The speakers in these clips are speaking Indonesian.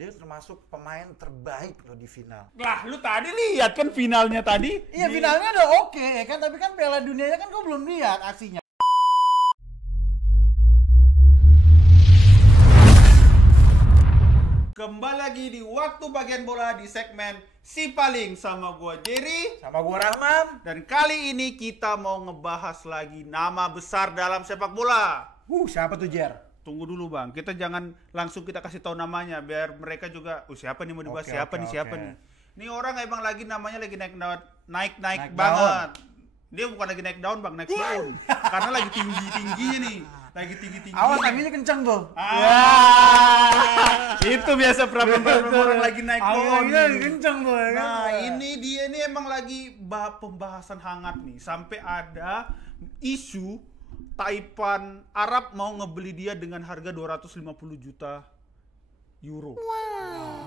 dia termasuk pemain terbaik loh di final. Lah, lu tadi lihat kan finalnya tadi? Iya, finalnya udah oke ya kan, tapi kan Piala Dunianya kan gue belum lihat aksinya. Kembali lagi di waktu bagian bola di segmen Si Paling sama gua Jerry Sama gue Rahman. dan kali ini kita mau ngebahas lagi nama besar dalam sepak bola. Siapa tuh Jer? Tunggu dulu bang, kita jangan langsung kita kasih tahu namanya biar mereka juga, siapa nih mau dibahas, siapa nih. Ini orang emang lagi namanya lagi naik banget. Dia bukan lagi naik daun bang, naik daun. Karena lagi tingginya nih. Lagi tinggi. Awas anginnya kencang tuh. Itu biasa problem orang lagi naik daun. Anginnya kencang tuh ya kan. Nah, ini dia nih emang lagi pembahasan hangat nih. Sampai ada isu Taipan Arab mau ngebeli dia dengan harga 250 juta euro.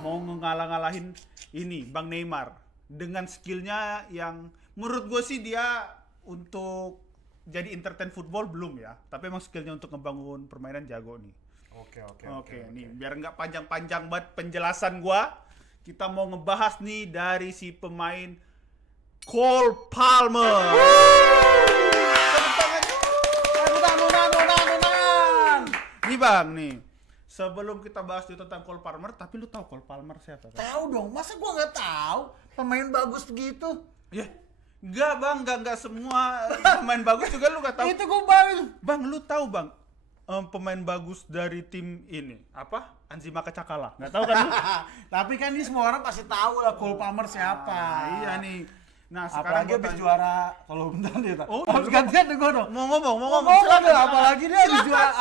Mau ngalah-ngalahin ini Bang Neymar dengan skillnya yang menurut gue sih dia untuk jadi entertain football belum ya, tapi emang skillnya untuk ngebangun permainan jago nih. Oke. Nih biar nggak panjang-panjang banget penjelasan gua, kita mau ngebahas nih dari si pemain Cole Palmer. Nih bang nih, sebelum kita bahas tentang Cole Palmer, tapi lu tahu Cole Palmer siapa? Tahu dong, masa gua nggak tahu pemain bagus begitu? Ya, enggak bang, enggak semua pemain bagus juga lu gak tahu. Itu gua baru. Bang, lu tahu bang, pemain bagus dari tim ini apa? Anzima Kacakala. Nggak tahu kan lu? Tapi kan ini semua orang pasti tahu lah Cole Palmer siapa. Iya nih. Nah sekarang apalagi habis juara, kalau bentar dia tak. Oh, Habis gantian tuh gua dong. Mau ngomong. Silakan. Apalagi dia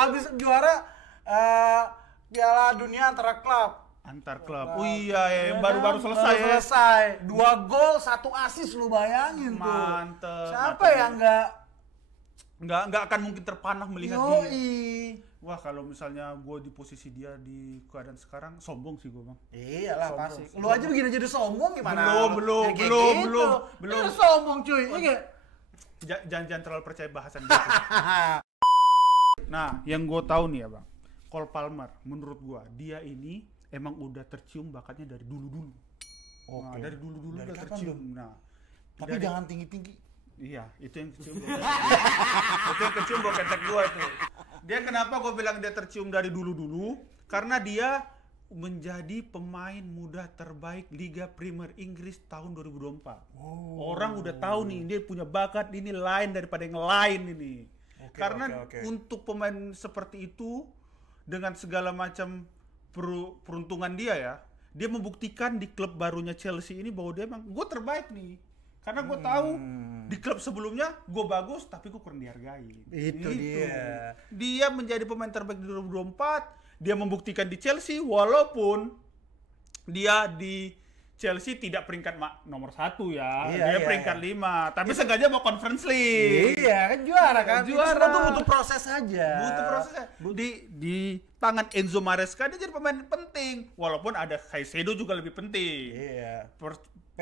habis juara Piala Dunia antar klub. Oh iya, yang baru selesai. Baru selesai. 2 gol, 1 assist lu bayangin tuh. Mantep. Siapa yang nggak akan mungkin terpanah melihat dia. Wah, kalau misalnya gue di posisi dia di keadaan sekarang, sombong sih gue bang. Iyalah pasti. Lu aja begini jadi sombong gimana? Belum. Sombong cuy. Iya. Jangan terlalu percaya bahasan gitu. Nah, yang gue tahu nih ya bang, Cole Palmer, menurut gue dia ini emang udah tercium bakatnya dari dulu-dulu. Nah, dari dulu-dulu udah tercium. Nah, tapi jangan tinggi-tinggi. Iya, itu yang kecium. Itu yang kecium buat ketek gua tuh. Dia kenapa gua bilang dia tercium dari dulu-dulu? Karena dia menjadi pemain muda terbaik Liga Premier Inggris tahun 2024. Orang udah tahu nih dia punya bakat ini lain daripada yang lain ini. Karena untuk pemain seperti itu dengan segala macam peruntungan dia membuktikan di klub barunya Chelsea ini bahwa dia emang gue terbaik nih. Karena gue tahu di klub sebelumnya gue bagus tapi gue kurang dihargai. Itu dia. Dia menjadi pemain terbaik di 2024. Dia membuktikan di Chelsea walaupun dia di Chelsea tidak peringkat nomor 1 ya. Dia peringkat 5. Tapi sengaja mau Conference League. Iya kan juara kan. Juara. Itu butuh proses aja. Di tangan Enzo Maresca dia jadi pemain penting. Walaupun ada Caicedo juga lebih penting. Iya.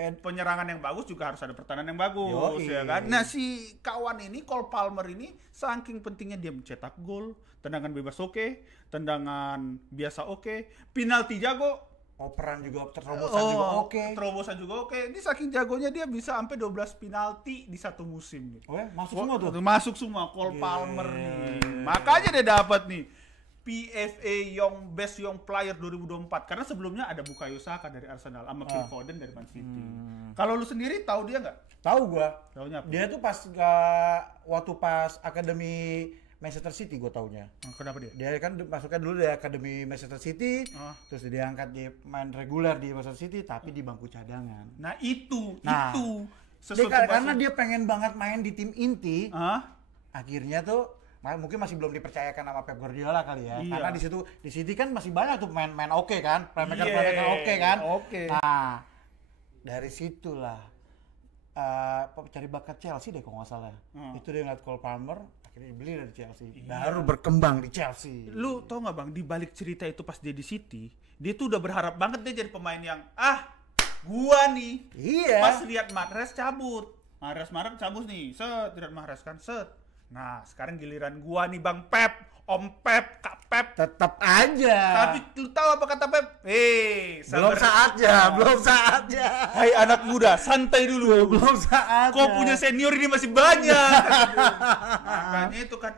Penyerangan yang bagus juga harus ada pertahanan yang bagus. Ya kan? Nah si kawan ini, Cole Palmer ini, saking pentingnya dia mencetak gol, tendangan bebas oke, tendangan biasa oke, penalti jago, operan juga, terobosan juga oke. Ini saking jagonya dia bisa sampai 12 penalti di satu musim nih. Masuk semua tuh. Masuk semua Cole Palmer nih. Makanya dia dapat nih PFA Best Young Player 2024 karena sebelumnya ada Bukayo Saka dari Arsenal sama Phil Foden dari Man City. Kalau lu sendiri tahu dia nggak? Tahu gua. Taunya apa? Dia tuh waktu pas akademi Manchester City gue taunya. Kenapa dia? Dia kan masuknya dulu dari akademi Manchester City, terus dia diangkat dia main reguler di Manchester City, tapi di bangku cadangan. Nah itu. Karena dia pengen banget main di tim inti, akhirnya tuh mungkin masih belum dipercayakan sama Pep Guardiola kali ya. Iya. Karena di City kan masih banyak tuh main oke kan, playmaker oke kan. Nah dari situlah cari bakat Chelsea deh kalau nggak salah. Itu dia ngeliat Cole Palmer. Akhirnya dibeli dari Chelsea. Baru berkembang di Chelsea. Lu tau gak bang, di balik cerita itu pas dia di City, dia tuh udah berharap banget dia jadi pemain yang gua nih. Iya. Pas lihat Mahrez cabut nih, lihat Mahrez kan, Nah sekarang giliran gua nih Bang Pep, Om Pep, Kak Pep. Tetap aja. Tapi lu tahu apa kata Pep? Belum saatnya. Hai anak muda, santai dulu. Belum saatnya. Kau punya senior ini masih banyak. Makanya itu kan,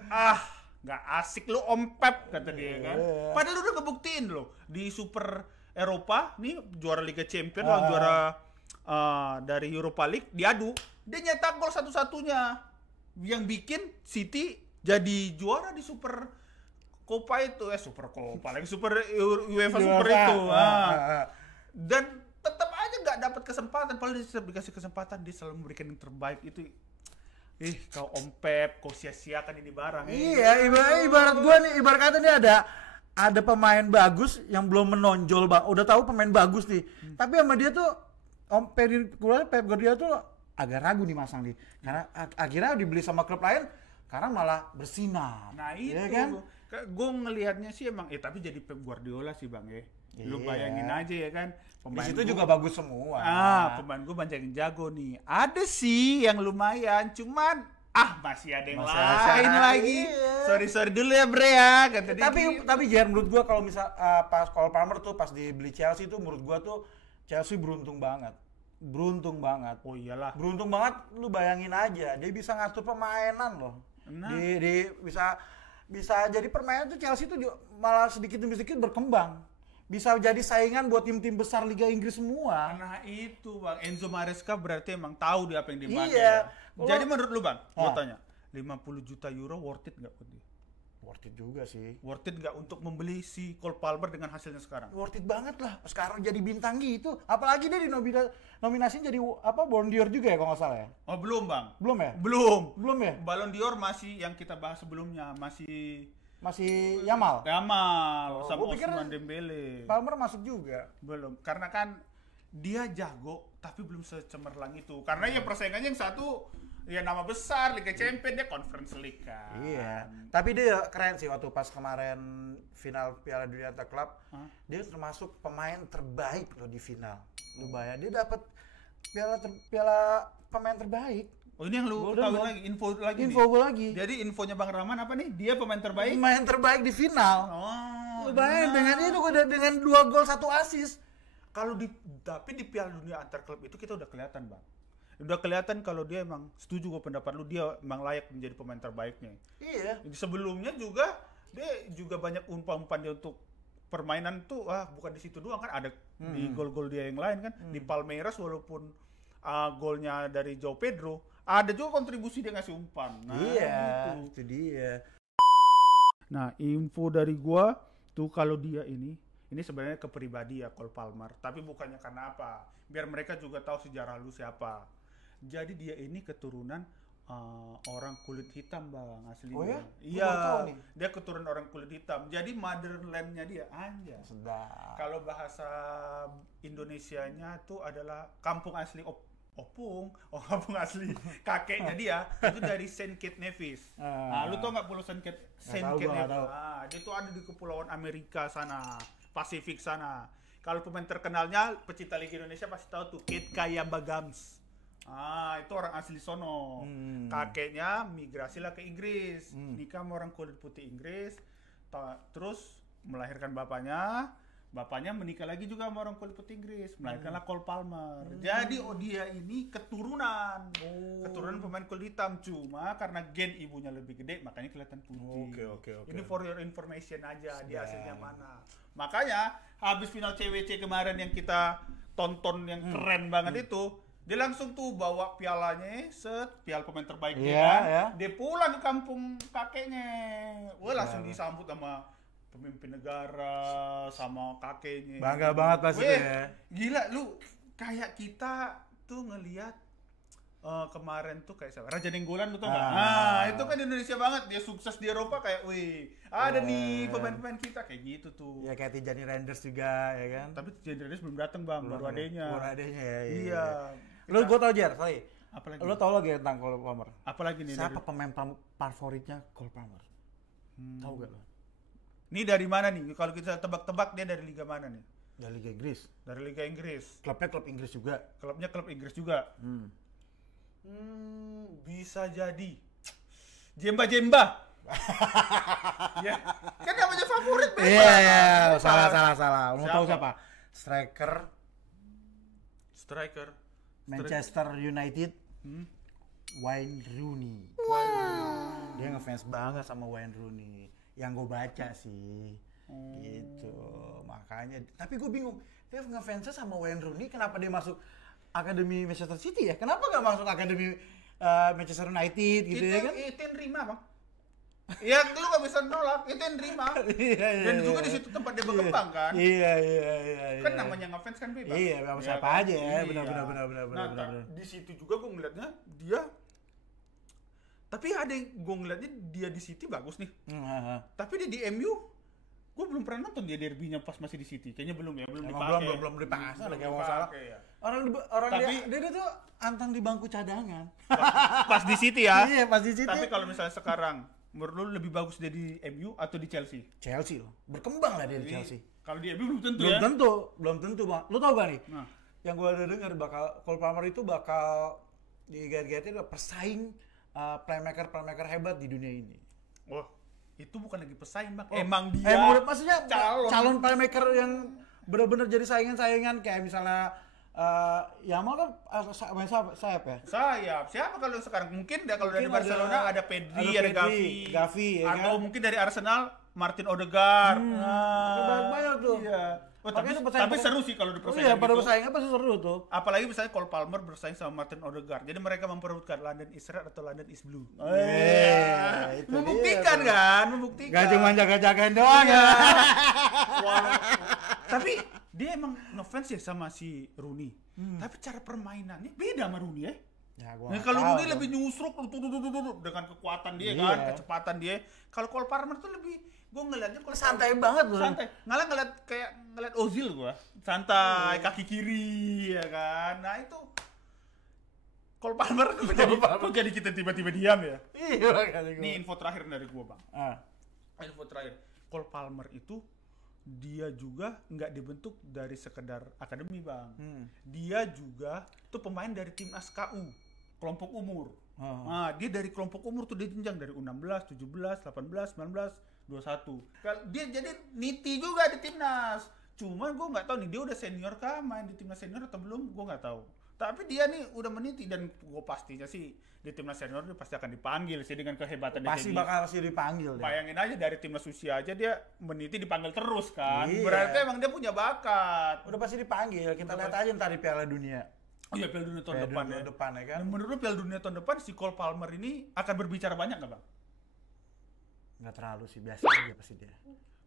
nggak asik lu Om Pep, kata dia kan. Padahal lu udah ngebuktiin lo di Super Eropa, nih juara Liga Champions, lawan juara dari Europa League, diadu. Dia nyetak gol satu-satunya yang bikin City jadi juara di Super Copa itu, Super Copa lagi, Super UEFA Super itu. Dan tetap aja nggak dapat kesempatan, padahal dia dikasih kesempatan, dia selalu memberikan yang terbaik itu. Kau Om Pep, kau sia-siakan ini barang. Iya, ibarat gua nih, ibarat kata nih ada pemain bagus yang belum menonjol, Bang. Udah tahu pemain bagus nih. Tapi sama dia tuh Pep Guardiola tuh agak ragu nih masang nih. Karena akhirnya dibeli sama klub lain karena malah bersinar. Nah, itu ya kan? Gue ngelihatnya sih emang tapi jadi Pep Guardiola sih, Bang ya. Lu bayangin aja ya kan. Pemain di situ juga bagus semua. Pemain gue banyak yang jago nih. Ada sih yang lumayan, cuman masih ada yang lain lagi. Iya. Sorry dulu ya Bre ya. Tapi Jer, menurut gua kalau misal pas Cole Palmer tuh pas dibeli Chelsea tuh, menurut gua tuh Chelsea beruntung banget. Oh iyalah. Beruntung banget, lu bayangin aja, dia bisa ngatur permainan loh. Bisa jadi permainan tuh Chelsea tuh malah sedikit demi sedikit berkembang. Bisa jadi saingan buat tim-tim besar Liga Inggris semua. Nah itu Bang, Enzo Maresca berarti emang tahu dia apa yang dipakai. Iya. Jadi menurut lu Bang, gua tanya, 50 juta euro worth it nggak buat dia? Worth it juga sih. Worth it nggak untuk membeli si Cole Palmer dengan hasilnya sekarang? Worth it banget lah. Sekarang jadi bintang gitu. Apalagi dia nominasinya jadi Ballon d'Or juga ya kalau nggak salah ya? Oh belum Bang. Belum ya? Belum ya? Ballon d'Or masih yang kita bahas sebelumnya, masih Yamal sama Ousmane Dembele. Palmer masuk juga. Belum, karena kan dia jago tapi belum secemerlang itu. Karena ya persaingannya yang satu ya nama besar Liga Champions, dia Conference League kan. Iya. Tapi dia keren sih waktu pas kemarin final Piala Dunia Antar Klub. Dia termasuk pemain terbaik loh di final. Lu bayar, dia dapat piala pemain terbaik. Oh ini yang lu tahu lagi, info lagi. Jadi infonya Bang Rahman apa nih? Dia pemain terbaik? Pemain terbaik di final. Lu bayangin dengan itu dengan 2 gol 1 assist. Tapi di Piala Dunia Antar Klub itu kita udah kelihatan Bang. Udah kelihatan kalau dia emang setuju gue pendapat lu, dia emang layak menjadi pemain terbaiknya. Iya. Sebelumnya juga dia juga banyak umpan-umpan dia untuk permainan tuh bukan di situ doang kan, ada di gol-gol dia yang lain kan. Di Palmeiras walaupun golnya dari João Pedro, ada juga kontribusi dia ngasih umpan. Nah, iya, itu dia. Nah, info dari gua tuh kalau dia ini sebenarnya kepribadi ya Cole Palmer, tapi bukannya karena apa? Biar mereka juga tahu sejarah lu siapa. Jadi dia ini keturunan orang kulit hitam Bang aslinya. Oh ya? Iya. Dia keturunan orang kulit hitam. Jadi motherland-nya dia aja. Sedap. Kalau bahasa Indonesianya tuh adalah kampung asli kampung asli kakeknya dia itu dari Saint Kitts Nevis. Nah, lu tau nggak pulau Saint Kitts Nevis? Dia tuh ada di kepulauan Amerika sana, Pasifik sana. Kalau pemain terkenalnya pecinta Liga Indonesia pasti tahu tuh Kate Kayambagams. Itu orang asli sono. Kakeknya migrasi lah ke Inggris, nikah sama orang kulit putih Inggris, terus melahirkan bapaknya menikah lagi juga sama orang kulit putih Inggris, melahirkanlah Cole Palmer. Jadi dia ini keturunan pemain kulit hitam, cuma karena gen ibunya lebih gede makanya kelihatan putih. Oke. Ini for your information aja, dia aslinya mana. Makanya habis final CWC kemarin yang kita tonton yang keren banget itu, dia langsung tuh bawa pialanya, piala pemain terbaik dia kan. Yeah. Dia pulang ke kampung kakeknya. Langsung disambut sama pemimpin negara, sama kakeknya. Bangga banget pasti ya. Gila lu, kayak kita tuh ngelihat kemarin tuh kayak siapa? Raja Nenggolan lu tau gak? Itu kan Indonesia banget, dia sukses di Eropa kayak ada nih pemain-pemain kita kayak gitu tuh. Ya kayak Tijani Reinders juga ya kan. Tapi Tijani Reinders belum datang Bang, baru adenya ya. Iya. Lu gue tau Jer, sorry. Apalagi? Lu tau lagi tentang Cole Palmer? Apalagi nih? Siapa pemain favoritnya Cole Palmer? Tahu gak lo? Ini dari mana nih? Kalau kita tebak-tebak dia dari liga mana nih? Dari Liga Inggris. Dari Liga Inggris. Klubnya klub Inggris juga. Klubnya klub Inggris juga. Bisa jadi Jemba. Ya, kan namanya favorit bebas. Iya, salah. Mau tahu siapa? Striker Manchester United. Wayne Rooney. Dia ngefans banget sama Wayne Rooney. Yang gue baca sih. Gitu. Makanya, tapi gue bingung. Dia ngefansnya sama Wayne Rooney, kenapa dia masuk akademi Manchester City ya? Kenapa gak masuk akademi Manchester United gitu ya kan? Itu yang terima, Bang. Ya, lu gak bisa nolak, itu yang terima. Dan juga di situ tempat dia berkembang kan. Iya. Kan namanya ngefans kan bebas. Iya, siapa kan? aja ya. Iya. Benar. Di situ juga gue ngeliatnya dia, tapi ada yang gue ngeliatnya dia di City bagus nih. Tapi dia di MU, gue belum pernah nonton dia derbynya pas masih di City. Kayaknya belum dipakai. Belum dipasang lagi kalau salah. Ya. Orang dia tuh antang di bangku cadangan. Pas di City ya. Iya, pas di City. Tapi kalau misalnya sekarang, menurut lu lebih bagus dia di MU atau di Chelsea? Chelsea loh. Berkembang lah dia di Chelsea. Kalau di MU belum tentu Belum tentu, Bang. Lu tau gak nih? Nah. Yang gue ada dengar Cole Palmer itu bakal digait-gaitin pesaing playmaker hebat di dunia ini. Oh, itu bukan lagi pesaing, Bang. Emang dia. Maksudnya calon playmaker yang benar-benar jadi saingan-saingan kayak misalnya Yamal kan main sayap ya? Sayap. Siapa kalau sekarang? Mungkin kalau dari Barcelona ada Pedri, ada Gavi ya atau kan? mungkin dari Arsenal Martin Odegaard. Banyak tuh. Iya. Tapi seru sih kalau dipersaing. Iya, pada bersaingnya pasti seru tuh. Apalagi misalnya Cole Palmer bersaing sama Martin Odegaard. Jadi mereka memperebutkan London is Red atau London is Blue. Membuktikan kan? Gak cuma jaga-jagain doang ya. Tapi dia emang ngefans ya sama si Rooney. Tapi cara permainannya beda sama Rooney ya. Kalau Rooney lebih nyusruk dengan kekuatan dia kan, kecepatan dia. Kalau Cole Palmer tuh lebih, gue ngeliatnya santai banget loh. Santai. Ngeliat Ozil gue. Santai, kaki kiri ya kan. Nah itu Cole Palmer kok jadi kita tiba-tiba diam ya? Iya kali gue. Ini info terakhir dari gue, Bang. Info terakhir. Cole Palmer itu dia juga nggak dibentuk dari sekedar akademi, Bang. Dia juga tuh pemain dari timnas KU, kelompok umur. Nah, dia dari kelompok umur tuh dia jenjang dari U16, 17, 18, 19, 21. Dia jadi niti juga di timnas. Cuman gue nggak tahu nih dia udah senior kah, main di timnas senior atau belum, gue nggak tahu. Tapi dia nih udah meniti dan gue pastinya sih di timnas senior dia pasti akan dipanggil sih dengan kehebatan pasti dia. Bakal sih dipanggil. Bayangin aja dari timnas usia aja dia meniti dipanggil terus kan. Iya. Berarti emang dia punya bakat. Udah pasti dipanggil. Kita lihat aja ntar di Piala Dunia. Oh iya, Piala Dunia tahun depan ya kan. Dan menurut lu Piala Dunia tahun depan si Cole Palmer ini akan berbicara banyak nggak, Bang? Nggak terlalu sih, biasa aja pasti dia.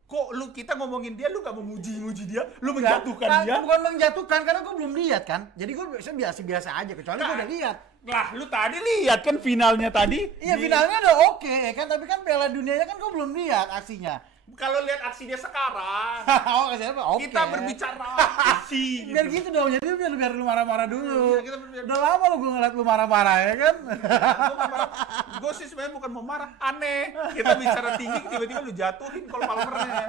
Kok kita ngomongin dia, lu gak memuji dia, lu menjatuhkan dia? Bukan menjatuhkan, karena gue belum lihat kan. Jadi gue biasa aja, kecuali gue udah lihat. Lah, lu tadi lihat kan finalnya tadi? Iya, finalnya udah oke kan, tapi kan Piala Dunianya kan gue belum lihat aksinya. Kalau lihat aksi dia sekarang, kita berbicara aksi. Biar gitu dong, jadi biar lu marah-marah dulu. Udah lama lu gue ngeliat lu marah-marah ya kan. Gue sih sebenarnya bukan mau marah, aneh. Kita bicara tinggi, tiba-tiba lu jatuhin Cole Palmernya.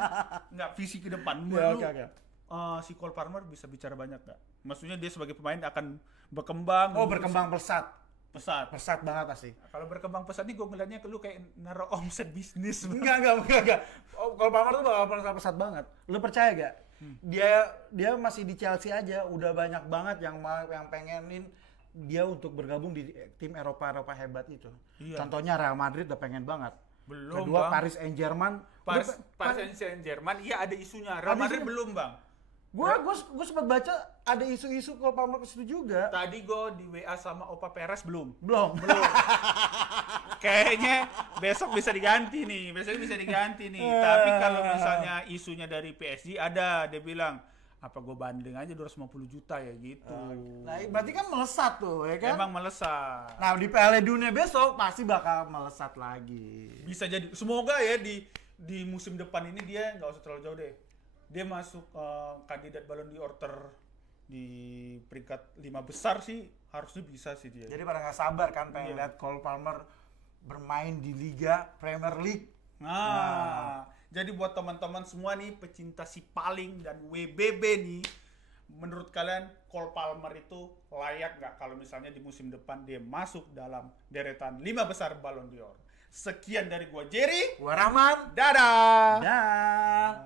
Nggak, visi ke depan. Si Cole Palmer bisa bicara banyak nggak? Maksudnya dia sebagai pemain akan berkembang. Oh, berkembang pesat banget pasti. Kalau berkembang pesat nih gue ngeliatnya lu kayak naruh omset bisnis. Enggak. Cole Palmer tuh bakal pesat banget. Lu percaya gak? Dia masih di Chelsea aja udah banyak banget yang pengenin dia untuk bergabung di tim Eropa hebat itu. Iya. Contohnya Real Madrid udah pengen banget. Belum. Kedua, Bang. Paris Saint-Germain iya ada isunya. Real Madrid belum, Bang. Gue sempat baca ada isu-isu Cole Palmer ke situ juga. Tadi gue di WA sama Opa Perez belum. Kayaknya besok bisa diganti nih. Tapi kalau misalnya isunya dari PSG ada, dia bilang apa gue banding aja 250 juta ya gitu. Nah, berarti kan melesat tuh, ya kan? Emang melesat. Nah, di Piala Dunia besok pasti bakal melesat lagi. Bisa jadi. Semoga ya di musim depan ini dia nggak usah terlalu jauh deh. Dia masuk kandidat Ballon d'Or di peringkat 5 besar sih, harusnya bisa sih dia. Jadi pada nggak sabar kan pengen lihat Cole Palmer bermain di Liga Premier League. Jadi buat teman-teman semua nih pecinta si Paling dan WBB nih, menurut kalian Cole Palmer itu layak nggak kalau misalnya di musim depan dia masuk dalam deretan 5 besar Ballon d'Or? Sekian dari gua Jerry, gua Rahman. dadah. Dah.